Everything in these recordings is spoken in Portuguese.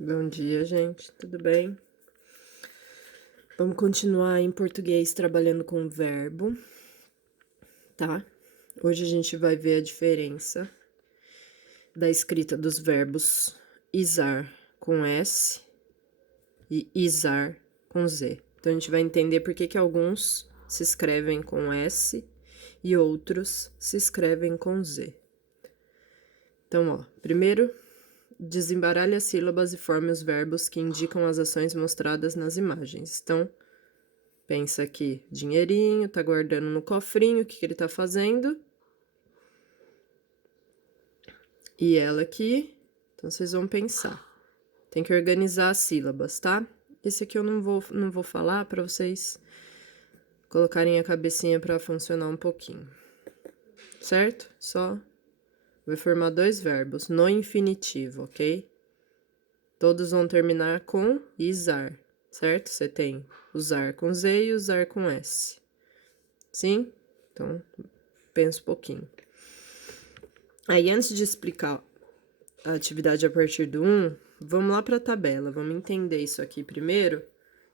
Bom dia, gente. Tudo bem? Vamos continuar em português trabalhando com o verbo, tá? Hoje a gente vai ver a diferença da escrita dos verbos izar com S e izar com Z. Então a gente vai entender por que alguns se escrevem com S e outros se escrevem com Z. Então, ó, primeiro, desembaralhe as sílabas e forme os verbos que indicam as ações mostradas nas imagens. Então, pensa aqui, dinheirinho, tá guardando no cofrinho, o que ele tá fazendo? E ela aqui, então vocês vão pensar. Tem que organizar as sílabas, tá? Esse aqui eu não vou falar para vocês colocarem a cabecinha para funcionar um pouquinho. Certo? Só vai formar dois verbos no infinitivo, ok? Todos vão terminar com izar, certo? Você tem usar com Z e usar com S. Sim? Então, pensa um pouquinho. Aí, antes de explicar a atividade a partir do 1, vamos lá para a tabela. Vamos entender isso aqui primeiro,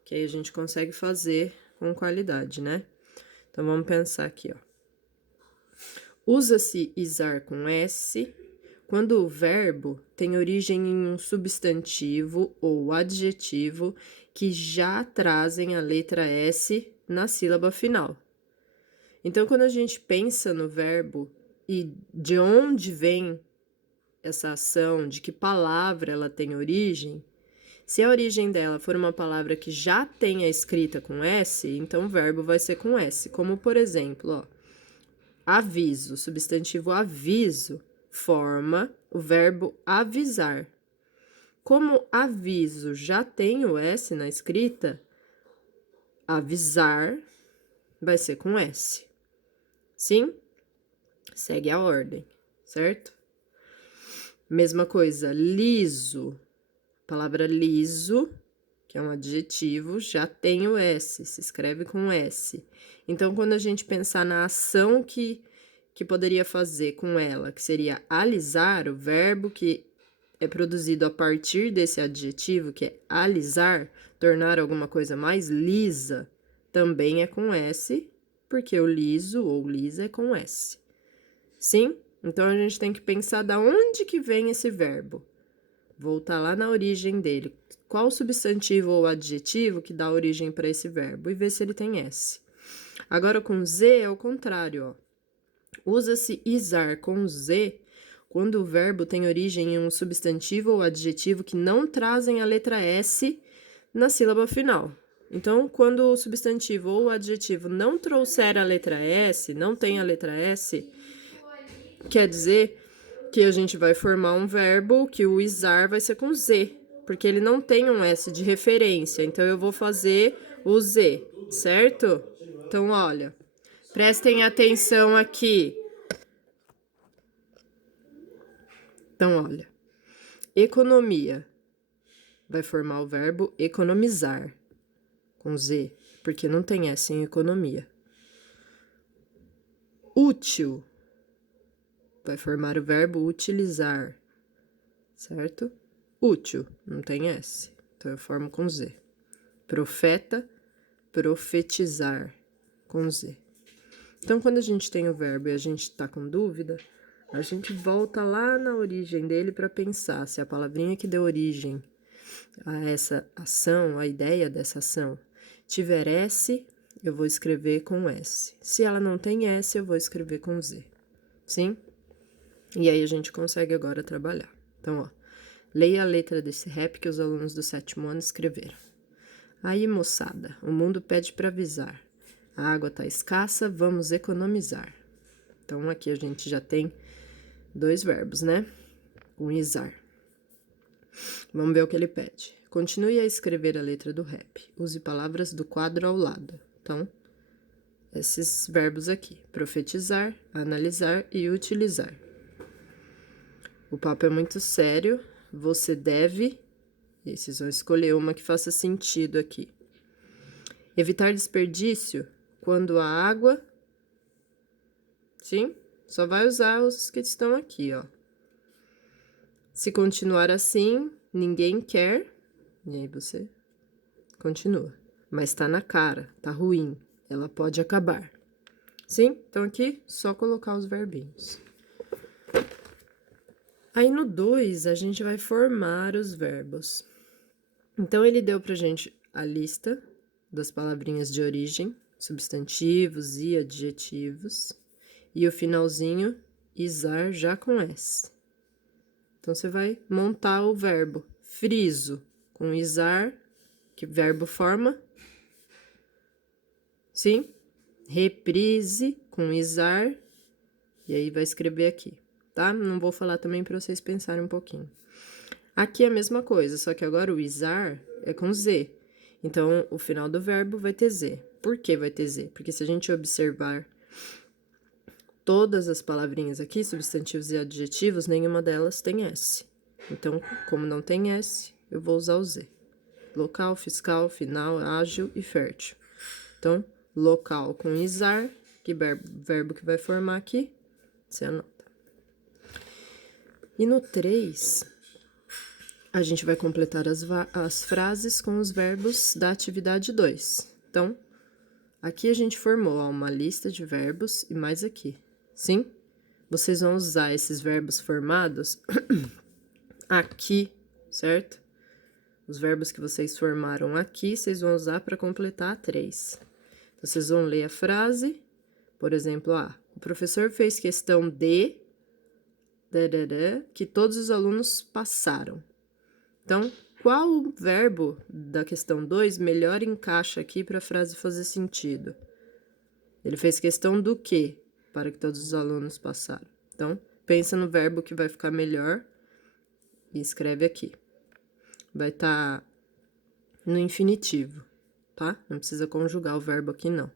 que aí a gente consegue fazer com qualidade, né? Então, vamos pensar aqui, ó. Usa-se izar com S quando o verbo tem origem em um substantivo ou adjetivo que já trazem a letra S na sílaba final. Então, quando a gente pensa no verbo e de onde vem essa ação, de que palavra ela tem origem, se a origem dela for uma palavra que já tem a escrita com S, então o verbo vai ser com S. Como, por exemplo, ó, aviso, substantivo aviso, forma o verbo avisar. Como aviso já tem o S na escrita, avisar vai ser com S. Sim? Segue a ordem, certo? Mesma coisa, liso. A palavra liso, que é um adjetivo, já tem o S, se escreve com S. Então, quando a gente pensar na ação que poderia fazer com ela, que seria alisar, o verbo que é produzido a partir desse adjetivo, que é alisar, tornar alguma coisa mais lisa, também é com S, porque o liso ou lisa é com S. Sim? Então, a gente tem que pensar da onde que vem esse verbo. Voltar lá na origem dele. Qual substantivo ou adjetivo que dá origem para esse verbo? E ver se ele tem S. Agora, com Z é o contrário, ó. Usa-se izar com Z quando o verbo tem origem em um substantivo ou adjetivo que não trazem a letra S na sílaba final. Então, quando o substantivo ou o adjetivo não trouxer a letra S, não tem a letra S, quer dizer que a gente vai formar um verbo que o izar vai ser com Z, porque ele não tem um S de referência. Então, eu vou fazer o Z, certo? Então, olha, prestem atenção aqui. Então, olha, economia vai formar o verbo economizar, com Z, porque não tem S em economia. Útil vai formar o verbo utilizar, certo? Útil, não tem S, então eu formo com Z. Profeta, profetizar, com Z. Então, quando a gente tem o verbo e a gente tá com dúvida, a gente volta lá na origem dele para pensar se a palavrinha que deu origem a essa ação, a ideia dessa ação, tiver S, eu vou escrever com S. Se ela não tem S, eu vou escrever com Z. Sim? E aí a gente consegue agora trabalhar. Então, ó, leia a letra desse rap que os alunos do 7º ano escreveram. Aí, moçada, o mundo pede para avisar. A água tá escassa, vamos economizar. Então, aqui a gente já tem dois verbos, né? Com izar. Vamos ver o que ele pede. Continue a escrever a letra do rap. Use palavras do quadro ao lado. Então, esses verbos aqui: profetizar, analisar e utilizar. O papo é muito sério. Você deve. E vocês vão escolher uma que faça sentido aqui. Evitar desperdício quando a água. Sim? Só vai usar os que estão aqui, ó. Se continuar assim, ninguém quer. E aí você continua. Mas tá na cara, tá ruim. Ela pode acabar. Sim? Então aqui, só colocar os verbinhos. Aí no 2, a gente vai formar os verbos. Então, ele deu pra gente a lista das palavrinhas de origem, substantivos e adjetivos. E o finalzinho, izar já com S. Então, você vai montar o verbo. Friso, com izar, que verbo forma? Sim? Reprise, com izar. E aí, vai escrever aqui, tá? Não vou falar também para vocês pensarem um pouquinho. Aqui é a mesma coisa, só que agora o izar é com Z. Então, o final do verbo vai ter Z. Por que vai ter Z? Porque se a gente observar todas as palavrinhas aqui, substantivos e adjetivos, nenhuma delas tem S. Então, como não tem S, eu vou usar o Z. Local, fiscal, final, ágil e fértil. Então, local com izar, que verbo que vai formar aqui, você anota. E no 3, a gente vai completar as frases com os verbos da atividade 2. Então, aqui a gente formou uma lista de verbos e mais aqui. Sim? Vocês vão usar esses verbos formados aqui, certo? Os verbos que vocês formaram aqui, vocês vão usar para completar a 3. Então, vocês vão ler a frase, por exemplo, o professor fez questão de que todos os alunos passaram. Então, qual verbo da questão 2 melhor encaixa aqui para a frase fazer sentido? Ele fez questão do quê? Para que todos os alunos passaram. Então, pensa no verbo que vai ficar melhor e escreve aqui. Vai estar no infinitivo, tá? Não precisa conjugar o verbo aqui, não.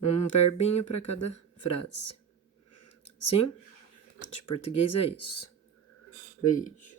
Um verbinho para cada frase. Sim? De português é isso. Beijo.